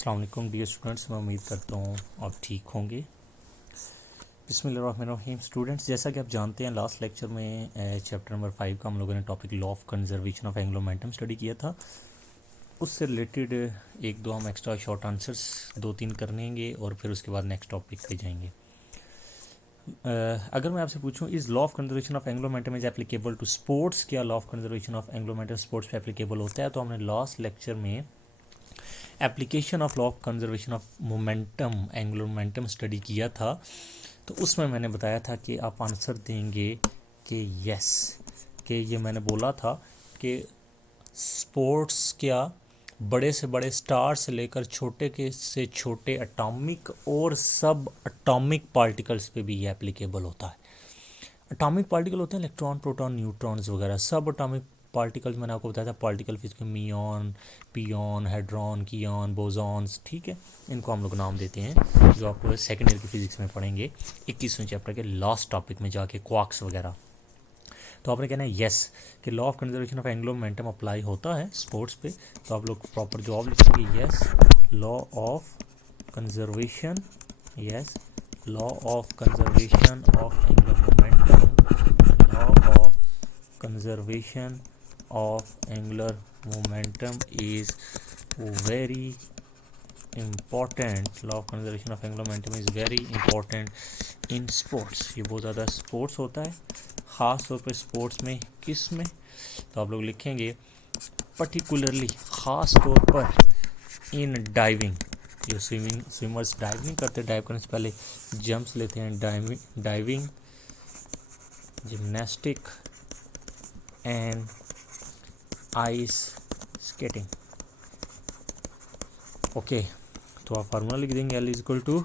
अस्सलाम वालेकुम dear students, मैं उम्मीद करता हूँ आप ठीक होंगे। बिस्मिल्लाहिर्रहमानिर्रहीम। स्टूडेंट्स, जैसा कि आप जानते हैं लास्ट लेक्चर में चैप्टर नंबर 5 का हम लोगों ने topic law of conservation of angular momentum study किया था। उससे रिलेटेड एक दो हम एक्स्ट्रा शॉर्ट आंसर्स 2-3 करनेंगे और फिर उसके बाद नेक्स्ट टॉपिक पे जाएंगे। अगर मैं आपसे पूछूं is law of conservation of angular momentum is applicable to sports, क्या law of conservation of angular momentum sports पे एप्लीकेबल होता है? तो हमने लास्ट लेक्चर में application of law of conservation of momentum angular momentum study किया था। तो उसमें मैंने बताया था कि आप आंसर देंगे कि यस, कि ये मैंने बोला था कि स्पोर्ट्स क्या बड़े से बड़े स्टार से लेकर छोटे के से छोटे एटॉमिक और सब एटॉमिक पार्टिकल्स पे भी ये एप्लीकेबल होता है। एटॉमिक पार्टिकल होते हैं इलेक्ट्रॉन, प्रोटॉन, न्यूट्रॉन्स वगैरह, सब एटॉमिक पार्टिकल्स मैंने आपको बताया था पार्टिकल फिजिक्स में, मियॉन, पियॉन, हेड्रॉन, कियॉन, बोसॉन्स, ठीक है, इनको हम लोग नाम देते हैं जो आपको सेकेंड ईयर की फिजिक्स में पढ़ेंगे 21वें चैप्टर के लास्ट टॉपिक में जाके, क्वार्क्स वगैरह। तो आपने कहना है यस कि law of conservation of angular momentum apply होता है स्पोर्ट्स पे। तो आप लोग प्रॉपर जवाब लिखेंगे yes, law of conservation, yes, law of conservation of angular momentum, law of conservation of angular momentum is very important. law of conservation of angular momentum is very important in sports। ये बहुत ज़्यादा sports होता है, ख़ास तौर पे sports में। किस में? तो आप लोग लिखेंगे पर्टिकुलरली, ख़ास तौर पर इन डाइविंग। जो स्विमर्स डाइव नहीं करते, डाइव करने से पहले जंप्स लेते हैं, diving, gymnastic and ice skating. Okay, तो आप फार्मूला लिख देंगे L is equal to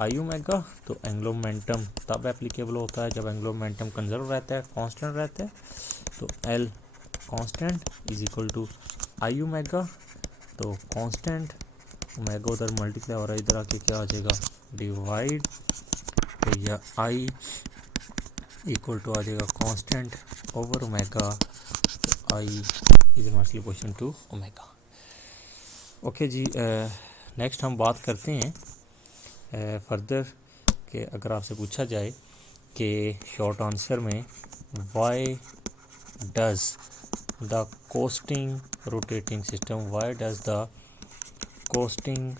I omega. तो एंगुलर मोमेंटम तब एप्लीकेबल होता है जब एंगुलर मोमेंटम कंजर्व रहता है, कांस्टेंट रहता है। तो L constant is equal to I omega. तो कांस्टेंट ओमेगा उधर मल्टीप्लाई हो रहा है, इधर आके क्या आ जाएगा डिवाइड, तो यह आई इक्वल टू आ जाएगा कांस्टेंट ओवर ओमेगा। तो I is inversely proportional to omega. Okay जी, नेक्स्ट हम बात करते हैं फर्दर कि अगर आपसे पूछा जाए कि शॉर्ट आंसर में why does the costing rotating system, why does the costing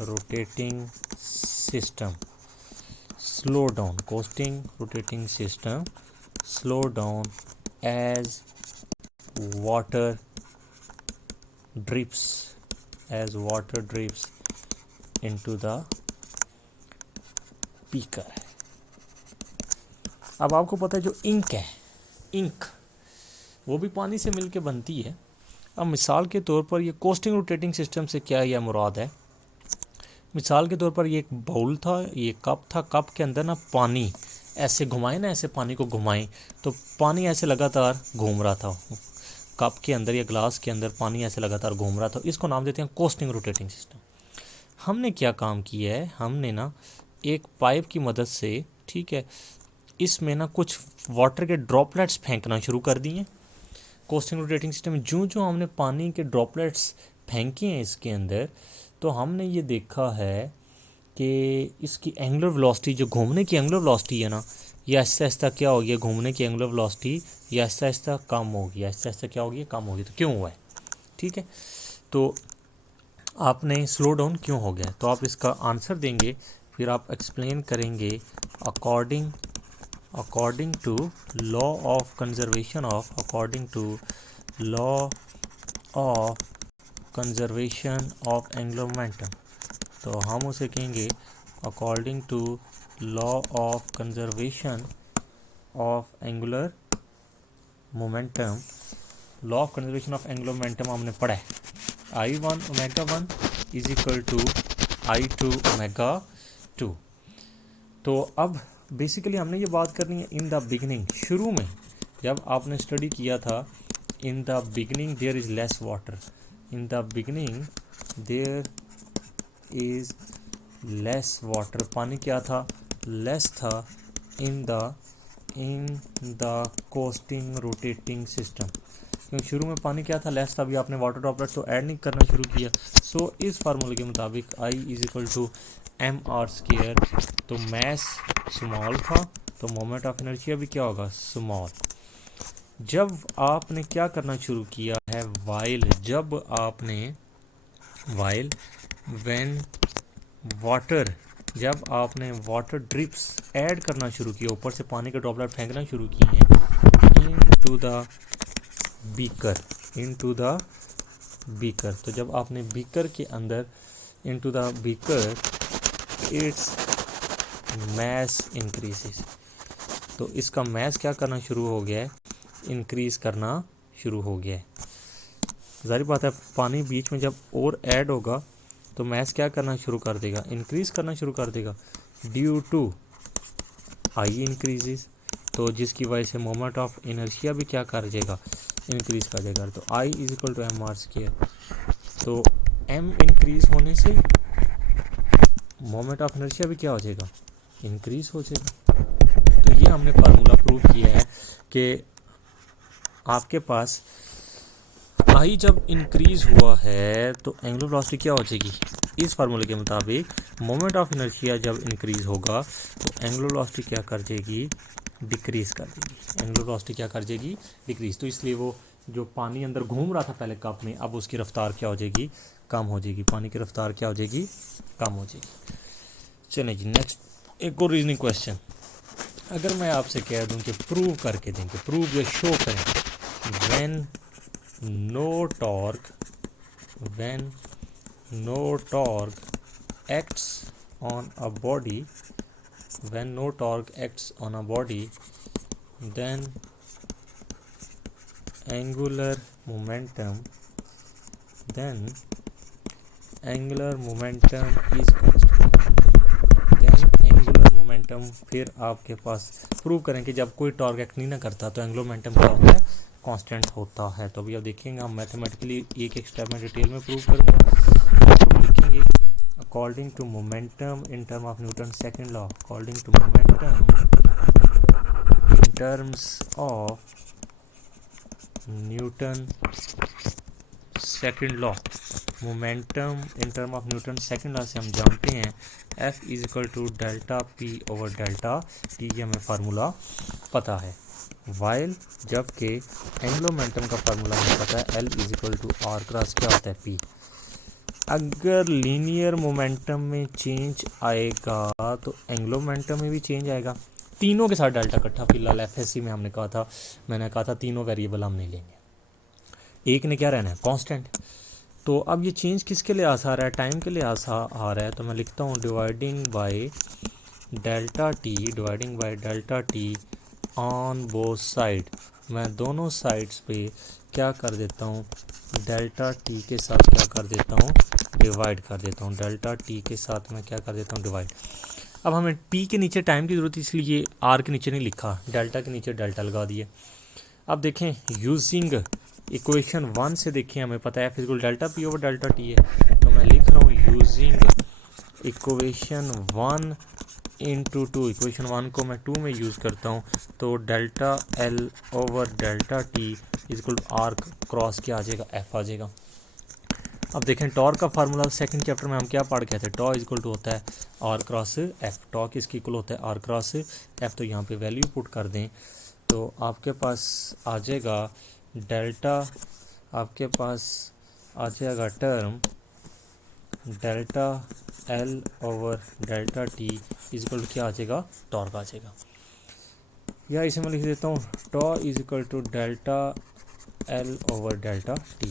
rotating system slow down, coasting rotating system slow down as water drips, as water drips into the beaker। अब आपको पता है जो इंक है, ink वो भी पानी से मिलके बनती है। अब मिसाल के तौर पर ये कोस्टिंग रोटेटिंग सिस्टम से क्या यह मुराद है? मिसाल के तौर पर ये एक बाउल था, ये कप था, कप के अंदर ना पानी ऐसे घुमाए ना, ऐसे पानी को घुमाएं तो पानी ऐसे लगातार घूम रहा था कप के अंदर या ग्लास के अंदर, पानी ऐसे लगातार घूम रहा था। इसको नाम देते हैं कोस्टिंग रोटेटिंग सिस्टम। हमने क्या काम किया है, हमने ना एक पाइप की मदद से, ठीक है, इसमें ना कुछ वाटर के ड्रॉपलेट्स फेंकना शुरू कर दिए। कोस्टिंग रोटेटिंग सिस्टम में जो हमने पानी के ड्रॉपलेट्स फेंके हैं इसके अंदर, तो हमने ये देखा है कि इसकी एंगुलर वेलोसिटी, जो घूमने की एंगुलर वेलोसिटी है ना, ये आहिस्ता आहिस्ता क्या हो गया, घूमने की एंगुलर वेलोसिटी ये आहिस्ता आहिस्ता कम हो गई, आहिस्ता आहिस्ता क्या हो गई, कम हो गई। तो क्यों हुआ है? ठीक है, तो आपने स्लो डाउन क्यों हो गया, तो आप इसका आंसर देंगे, फिर आप एक्सप्लेन करेंगे according to law of conservation of, according to law of conservation of angular momentum. तो हम उसे कहेंगे according to law of conservation of angular momentum. Law of conservation of angular momentum हमने पढ़ा है, I1 omega 1 is equal to I2 omega 2। तो अब basically हमने ये बात करनी है इन द बिगनिंग, शुरू में जब आपने स्टडी किया था, in the beginning there is less water, in the beginning there is less water, पानी क्या था, less था in the coasting rotating system, क्योंकि शुरू में पानी क्या था, लेस था, अभी आपने वाटर ड्रॉपलेट तो ऐड नहीं करना शुरू किया। सो इस फार्मूले के मुताबिक I is equal to M R square, तो मैस स्मॉल था तो मोमेंट ऑफ इनर्शिया भी क्या होगा, स्मॉल। जब आपने क्या करना शुरू किया है, वाइल व्हेन वाटर, जब आपने वाटर ड्रिप्स ऐड करना शुरू किया, ऊपर से पानी के ड्रॉपलेट फेंकना शुरू किए हैं इनटू द बीकर, तो जब आपने बीकर के अंदर into the beaker, its mass increases, तो इसका मैस क्या करना शुरू हो गया है, इंक्रीज करना शुरू हो गया है। जाहिर बात है पानी बीच में जब और ऐड होगा तो मैस क्या करना शुरू कर देगा, इंक्रीज करना शुरू कर देगा, ड्यू टू आई इंक्रीजेस, तो जिसकी वजह से मोमेंट ऑफ इनर्शिया भी क्या कर देगा, इंक्रीज कर देगा। तो I is equal to M R square, तो एम इंक्रीज होने से मोमेंट ऑफ इनर्शिया भी क्या हो जाएगा, इंक्रीज हो जाएगा। तो ये हमने फार्मूला प्रूव किया है कि आपके पास आई जब इंक्रीज हुआ है तो एंगुलर वेलोसिटी क्या हो जाएगी, इस फार्मूले के मुताबिक मोमेंट ऑफ इनर्शिया जब इंक्रीज होगा तो एंगुलर वेलोसिटी क्या कर जाएगी, डिक्रीज कर देगी। एंगुलर वेलोसिटी क्या कर जाएगी, डिक्रीज। तो इसलिए वो जो पानी अंदर घूम रहा था पहले कप में, अब उसकी रफ्तार क्या हो जाएगी, कम हो जाएगी, पानी की रफ्तार क्या हो जाएगी, कम हो जाएगी। चलिए जी नेक्स्ट एक और रीजनिंग क्वेश्चन। अगर मैं आपसे कह दूं कि प्रूव करके देंगे, प्रूव या शो करें, when no torque acts on a body, then angular momentum is constant। Angular momentum, फिर आपके पास प्रूव करें कि जब कोई टॉर्क एक्ट नहीं ना करता तो एंगुलर मोमेंटम क्या होता है, कांस्टेंट होता है। तो अभी आप देखेंगे हम मैथमेटिकली एक एक स्टेप में डिटेल में प्रूव करूँगा। लिखेंगे according to momentum in term of Newton second law, according to momentum in terms of Newton second law, momentum in term of Newton second law से हम जानते हैं F is equal to delta P over delta T, ये हमें formula पता है। While जबकि angular momentum का फार्मूला हमें पता है L is equal to R cross क्या होता है P। अगर लीनियर मोमेंटम में चेंज आएगा तो एंगुलर मोमेंटम में भी चेंज आएगा, तीनों के साथ डेल्टा इकट्ठा। फिलहाल एफएससी में मैंने कहा था तीनों वेरिएबल हम नहीं लेंगे, एक ने क्या रहना है, कांस्टेंट। तो अब ये चेंज किसके लिए आ रहा है, टाइम के लिए आ रहा है, तो मैं लिखता हूँ dividing by delta T on both side. मैं दोनों साइड्स पे क्या कर देता हूँ, डेल्टा टी के साथ क्या कर देता हूँ, डिवाइड कर देता हूँ। डेल्टा टी के साथ मैं क्या कर देता हूँ, डिवाइड। अब हमें पी के नीचे टाइम की ज़रूरत है, इसलिए आर के नीचे नहीं लिखा, डेल्टा के नीचे डेल्टा लगा दिए। अब देखें यूजिंग इक्वेशन 1 से देखें हमें पता है F equal delta P over delta T है, तो मैं लिख रहा हूँ यूजिंग इक्वेशन 1 इंटू 2, इक्वेशन 1 को मैं 2 में यूज़ करता हूँ, तो delta L over delta T equal R cross क्या आ जाएगा, F आ जाएगा। अब देखें टॉर्क का फार्मूला सेकंड चैप्टर में हम क्या पढ़ के थे, टॉ इक्वल टू होता है आर क्रॉस एफ, टॉ किसकी इक्वल होता है, आर क्रॉस एफ। तो यहाँ पे वैल्यू पुट कर दें तो आपके पास आ जाएगा डेल्टा, आपके पास आ जाएगा term delta L over delta T equal to क्या आ जाएगा, टॉर्क आ जाएगा। या इसे मैं लिख देता हूँ tau is equal to delta L over delta T.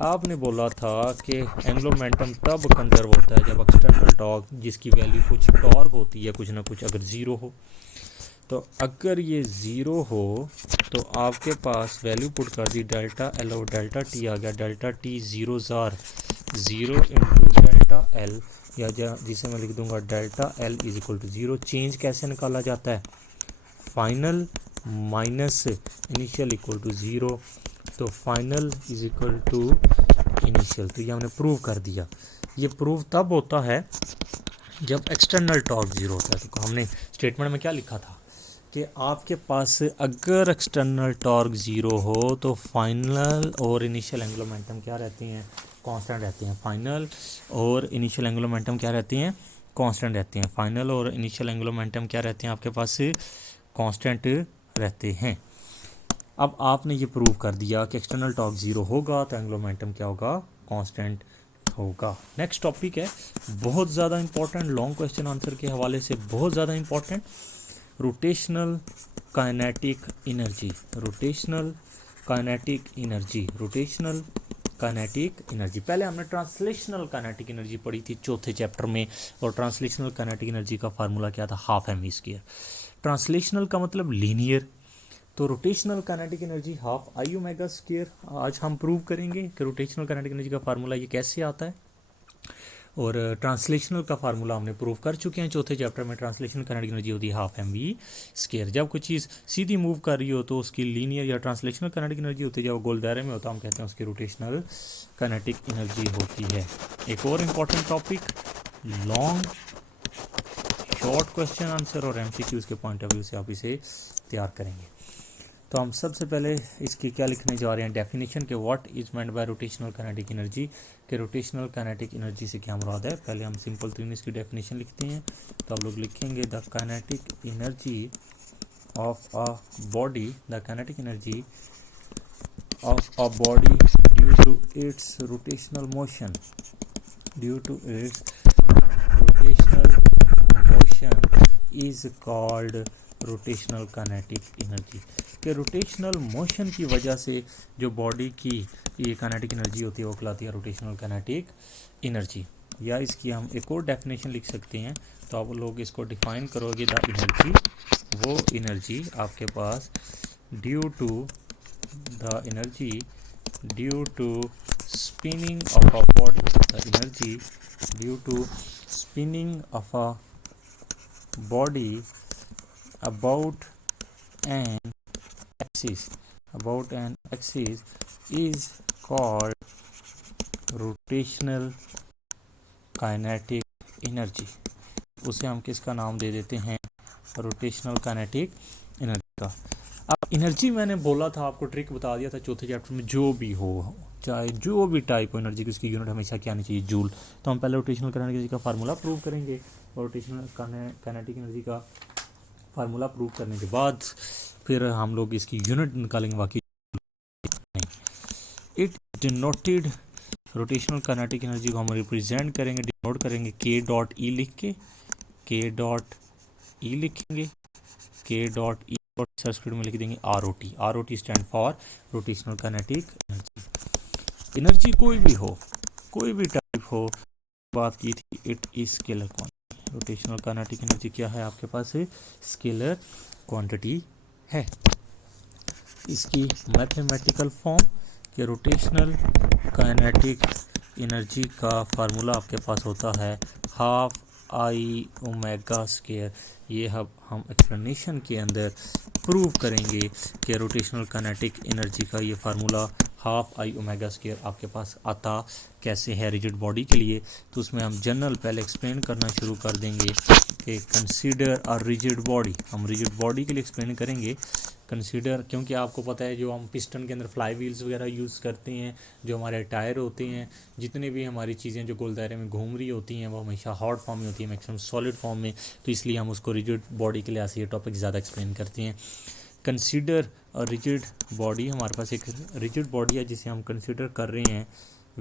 आपने बोला था कि एंगुलर मोमेंटम तब कंजर्व होता है जब एक्सटर्नल टॉर्क जिसकी वैल्यू कुछ टॉर्क होती है कुछ ना कुछ अगर ज़ीरो हो। तो अगर ये ज़ीरो हो तो आपके पास वैल्यू पुट कर दी डेल्टा एल और डेल्टा टी आ गया, डेल्टा टी ज़ीरो ज़ार ज़ीरो इंटू डेल्टा एल, या जिसे मैं लिख दूंगा delta L is equal to zero. Change कैसे निकाला जाता है, final minus initial equal to zero, तो final is equal to initial. तो ये हमने प्रूव कर दिया। ये प्रूव तब होता है जब एक्सटर्नल टॉर्क ज़ीरो होता है। तो हमने स्टेटमेंट में क्या लिखा था कि आपके पास अगर एक्सटर्नल टॉर्क ज़ीरो हो तो फाइनल और इनिशियल एंगुलर मोमेंटम क्या रहती हैं, कांस्टेंट रहती हैं। फाइनल और इनिशियल एंगुलर मोमेंटम क्या रहती हैं, कांस्टेंट रहती हैं। फाइनल और इनिशियल एंगुलर मोमेंटम क्या रहते हैं आपके पास, कांस्टेंट रहते हैं। अब आपने ये प्रूव कर दिया कि एक्सटर्नल टॉर्क ज़ीरो होगा तो एंगुलर मोमेंटम क्या होगा, कांस्टेंट होगा। नेक्स्ट टॉपिक है बहुत ज़्यादा इंपॉर्टेंट, लॉन्ग क्वेश्चन आंसर के हवाले से बहुत ज़्यादा important, rotational kinetic energy. Rotational kinetic energy, rotational kinetic energy. पहले हमने ट्रांसलेशनल काइनेटिक एनर्जी पढ़ी थी चौथे चैप्टर में, और ट्रांसलेशनल काइनेटिक एनर्जी का फार्मूला क्या था, half M V square. Translational का मतलब लीनियर, तो rotational kinetic energy half I omega square. आज हम प्रूव करेंगे कि रोटेशनल काइनेटिक एनर्जी का फार्मूला ये कैसे आता है, और ट्रांसलेशनल का फार्मूला हमने प्रूव कर चुके हैं चौथे चैप्टर में। ट्रांसलेशनल काइनेटिक एनर्जी होती है हाफ एम वी स्क्वायर। जब कोई चीज़ सीधी मूव कर रही हो तो उसकी लीनियर या ट्रांसलेशनल काइनेटिक एनर्जी होती है, जब वो गोल दायरे में होता है हम कहते हैं उसकी रोटेशनल काइनेटिक एनर्जी होती है। एक और important topic, long short question answer और एमसीक्यूज़ के पॉइंट ऑफ व्यू से आप इसे तैयार करेंगे। तो हम सबसे पहले इसकी क्या लिखने जा रहे हैं, डेफिनेशन के what is meant by rotational kinetic energy, के रोटेशनल काइनेटिक एनर्जी से क्या मुराद है। पहले हम सिंपल 3 इसकी डेफिनेशन लिखते हैं। तो आप लोग लिखेंगे the kinetic energy of a body, the kinetic energy of a body due to its rotational motion, due to its rotational motion is called rotational kinetic energy. कि रोटेशनल मोशन की वजह से जो बॉडी की ये काइनेटिक एनर्जी होती है वो कहलाती है रोटेशनल काइनेटिक एनर्जी। या इसकी हम एक और डेफिनेशन लिख सकते हैं, तो आप लोग इसको डिफाइन करोगे, द एनर्जी, वो एनर्जी आपके पास due to, the energy due to spinning of a body, the energy due to spinning of a body about an axis, about an axis is called rotational kinetic energy। उसे हम किसका नाम दे देते हैं, rotational kinetic energy का। अब energy मैंने बोला था, आपको ट्रिक बता दिया था चौथे चैप्टर में, जो भी हो चाहे जो भी टाइप हो एनर्जी की, उसकी यूनिट हमेशा क्या आनी चाहिए, जूल। तो हम पहले रोटेशनल काइनेटिक एनर्जी का फार्मूला प्रूव करेंगे, और रोटेशनल काइनेटिक एनर्जी का फार्मूला प्रूव करने के बाद फिर हम लोग इसकी यूनिट निकालेंगे। बाकी it denoted, rotational kinetic energy को हम रिप्रेजेंट करेंगे, डिनोट करेंगे के डॉट ई लिख के, के डॉट ई लिखेंगे, के डॉट ई और सर्किट में लिख देंगे R O T. R O T stand for rotational kinetic energy. Energy कोई भी हो, कोई भी टाइप हो, बात की थी, it is scalar quantity. Rotational kinetic energy क्या है आपके पास, स्केलर क्वांटिटी है। इसकी मैथमेटिकल फॉर्म के रोटेशनल काइनेटिक एनर्जी का फार्मूला आपके पास होता है हाफ आई ओमेगा स्क्वायर। ये हम एक्सप्लेनेशन के अंदर प्रूव करेंगे कि रोटेशनल काइनेटिक एनर्जी का ये formula half I omega square आपके पास आता कैसे है रिजिड बॉडी के लिए। तो उसमें हम जनरल पहले एक्सप्लेन करना शुरू कर देंगे कि कंसीडर अ रिजिड बॉडी, हम रिजिड बॉडी के लिए एक्सप्लेन करेंगे कंसीडर, क्योंकि आपको पता है जो हम पिस्टन के अंदर फ्लाई व्हील्स वगैरह यूज़ करते हैं, जो हमारे टायर होते हैं, जितने भी हमारी चीज़ें जो गोल दायरे में घूम रही होती हैं वो हमेशा हार्ड फॉर्म में होती है, मैक्सिमम सॉलिड फॉर्म में। तो इसलिए हम उसको रिजिड बॉडी के लिए ऐसे ये टॉपिक ज़्यादा एक्सप्लेन करते हैं। कंसीडर और रिजिड बॉडी, हमारे पास एक रिजिड बॉडी है जिसे हम कंसीडर कर रहे हैं,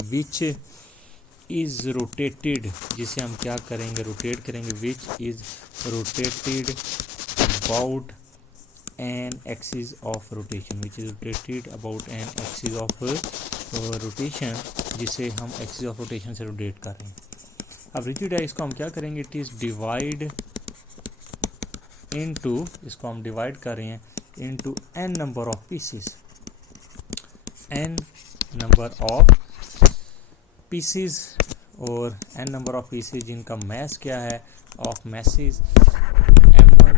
विच इज़ रोटेटेड, जिसे हम क्या करेंगे, रोटेट करेंगे, which is rotated about an axis of rotation, which is rotated about an axis of rotation, जिसे हम axis of rotation से रोटेट कर रहे हैं। अब रिजिड है, इसको हम क्या करेंगे, इट इज़ डिवाइड इनटू, इसको हम डिवाइड कर रहे हैं into n number of pieces, n number of pieces, और n नंबर ऑफ पीसेस जिनका मैस क्या है, of message m1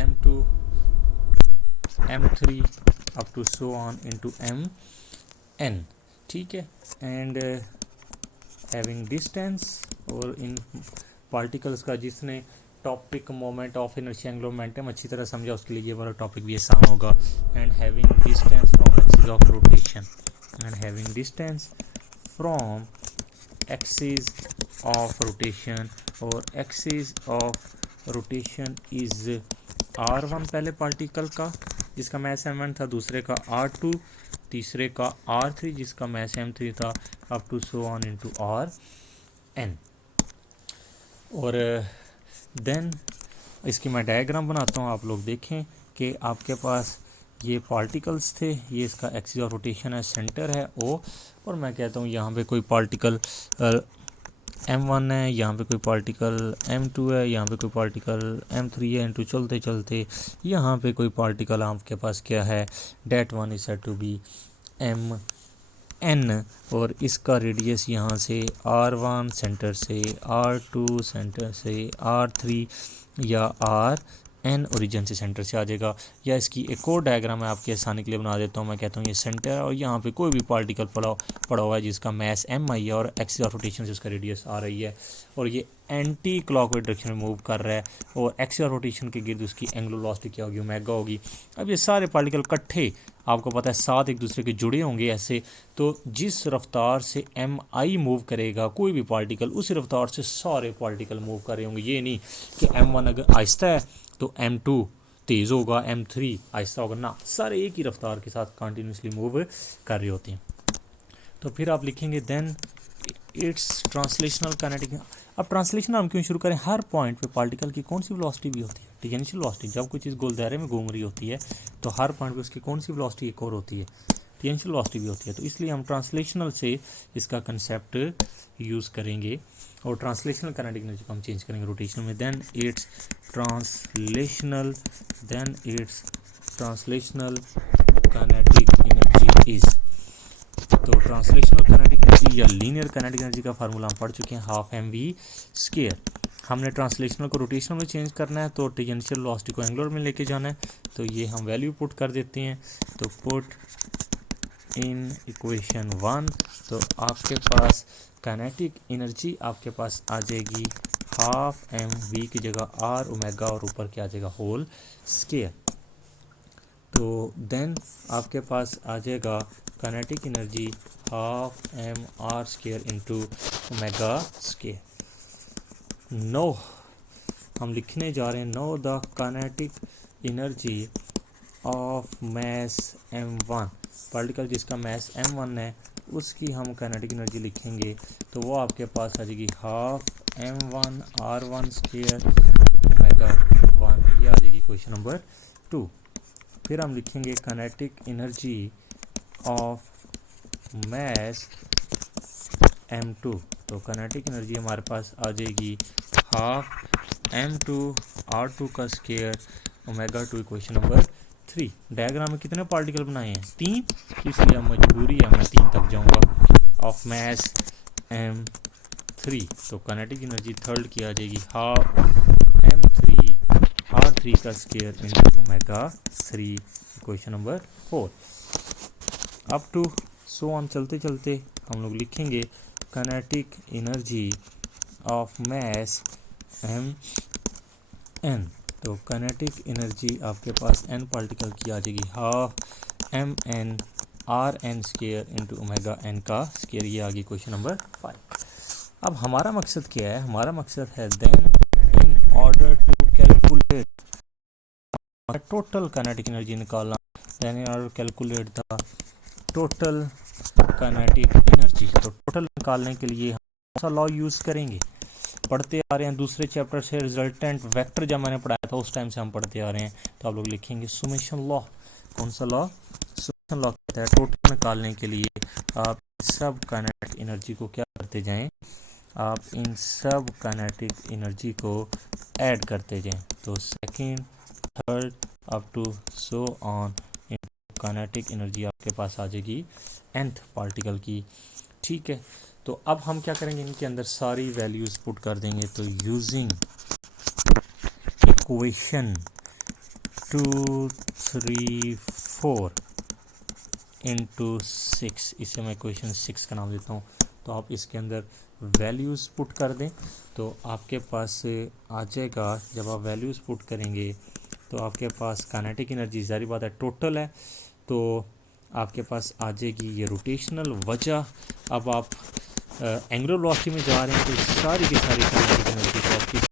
m2 m3 up to so on into mn, ठीक है। एंड हैविंग डिस्टेंस, और इन पार्टिकल्स का जिसने topic moment of inertia angular momentum अच्छी तरह समझा, उसके लिए ये वाला टॉपिक भी आसान होगा। And having distance from axis of rotation, and having distance from axis of rotation, और axis of rotation is r1 पहले पार्टिकल का जिसका मैस m1 था, दूसरे का r2, तीसरे का r3 जिसका मैस m3 था, up to so on into rn। और देन इसकी मैं डायग्राम बनाता हूँ, आप लोग देखें कि आपके पास ये पार्टिकल्स थे, ये इसका एक्सिस ऑफ रोटेशन है, सेंटर है O, और मैं कहता हूँ यहाँ पे कोई पार्टिकल m1 है, यहाँ पे कोई पार्टिकल m2 है, यहाँ पे कोई पार्टिकल m3 है, इनटू चलते चलते यहाँ पे कोई पार्टिकल आपके पास क्या है, that one is said to be mn, और इसका रेडियस यहाँ से r1 सेंटर से, r2 सेंटर से, r3 या rn ओरिजिन से सेंटर से आ जाएगा। या इसकी एक और डायग्राम मैं आपकी आसानी के लिए बना देता हूँ। मैं कहता हूँ ये सेंटर है और यहाँ पे कोई भी पार्टिकल पड़ा हुआ है जिसका मैस m आई है और एक्सिस ऑफ रोटेशन से उसका रेडियस आ रही है, और ये एंटी क्लॉकवाइज डायरेक्शन में मूव कर रहा है, और एक्सिस ऑफ रोटेशन के गिर्द उसकी एंगुलर वेलोसिटी क्या होगी, ओमेगा होगी। अब ये सारे पार्टिकल इकट्ठे आपको पता है साथ एक दूसरे के जुड़े होंगे ऐसे, तो जिस रफ्तार से एम आई मूव करेगा कोई भी पार्टिकल, उसी रफ्तार से सारे पार्टिकल मूव कर रहे होंगे। ये नहीं कि m1 अगर आहिस्ता है तो m2 तेज़ होगा, m3 आहिस्ता होगा, ना, सारे एक ही रफ्तार के साथ कंटिन्यूसली मूव कर रहे होते हैं। तो फिर आप लिखेंगे देन इट्स ट्रांसलेशनल काइनेटिक। अब ट्रांसलेशन हम क्यों शुरू करें, हर पॉइंट पे पार्टिकल की कौन सी वेलोसिटी भी होती है, टेंजेंशियल वेलोसिटी। जब कोई चीज़ गोल दायरे में घूम रही होती है तो हर पॉइंट पे उसकी कौन सी वेलोसिटी एक और होती है, टेंजेंशियल वेलोसिटी भी होती है। तो इसलिए हम ट्रांसलेशनल से इसका कंसेप्ट यूज़ करेंगे, और ट्रांसलेशनल काइनेटिक एनर्जी को हम चेंज करेंगे रोटेशन में। Then its translational kinetic energy is, तो ट्रांसलेशनल काइनेटिक एनर्जी या लीनियर काइनेटिक एनर्जी का फार्मूला हम पढ़ चुके हैं, हाफ एम वी स्क्वायर। हमने ट्रांसलेशनल को रोटेशनल में चेंज करना है, तो टेंजेंशियल वेलोसिटी को एंगुलर में लेके जाना है, तो ये हम वैल्यू पुट कर देते हैं। तो पुट इन इक्वेशन 1, तो आपके पास काइनेटिक एनर्जी आपके पास आ जाएगी हाफ एम वी की जगह आर ओमेगा, और ऊपर क्या आ जाएगा होल स्क्वायर। तो देन आपके पास आ जाएगा kinetic energy half M R square into omega square. No, हम लिखने जा रहे हैं no the kinetic energy of mass m1, particle जिसका मैस m1 है उसकी हम काइनेटिक एनर्जी लिखेंगे, तो वो आपके पास आ जाएगी half m1 r1 square omega 1, ये आ जाएगी क्वेश्चन नंबर 2। फिर हम लिखेंगे kinetic energy of mess m2, तो काइनेटिक एनर्जी हमारे पास आ जाएगी हाफ m2 r2 का square omega 2, question number 3। Diagram में कितने पार्टिकल बनाए हैं, 3, इसलिए मजबूरी है मैं 3 तक जाऊंगा। ऑफ मैस m3, तो काइनेटिक एनर्जी थर्ड की आ जाएगी हाफ m3 r3 का square into omega 3, question number 4। Up to so on चलते चलते हम लोग लिखेंगे kinetic energy of mass mn, तो काइनेटिक एनर्जी आपके पास n पार्टिकल की आ जाएगी half mn rn square into omega n का स्क्वायर, ये आ गई क्वेश्चन नंबर 5। अब हमारा मकसद क्या है, हमारा मकसद है then in order to calculate total kinetic energy निकालना, then in order calculate the total kinetic energy, तो टोटल निकालने के लिए हम कौन सा लॉ यूज़ करेंगे, पढ़ते आ रहे हैं दूसरे चैप्टर से, रिजल्टेंट वेक्टर जब मैंने पढ़ाया था उस टाइम से हम पढ़ते आ रहे हैं। तो आप लोग लिखेंगे सुमेशन लॉ, कौन सा लॉ, सुमेशन लॉ कहता है टोटल निकालने के लिए आप सब काइनेटिक एनर्जी को क्या करते जाएं, आप इन सब काइनेटिक एनर्जी को ऐड करते जाएं, तो second third up to so on kinetic energy आपके पास आ जाएगी nth पार्टिकल की। ठीक है, तो अब हम क्या करेंगे, इनके अंदर सारी वैल्यूज़ पुट कर देंगे। तो यूजिंग इक्वेशन 2 3 4 इंटू 6, इसे मैं इक्वेशन 6 का नाम देता हूँ। तो आप इसके अंदर वैल्यूज़ पुट कर दें तो आपके पास आ जाएगा। जब आप वैल्यूज़ पुट करेंगे तो आपके पास काइनेटिक एनर्जी, ज़ाहिर बात है टोटल है, तो आपके पास आ जाएगी ये रोटेशनल वजह। अब आप एंगुलर वेलोसिटी में जा रहे हैं तो सारी की सारी काइनेटिक एनर्जी को आपकी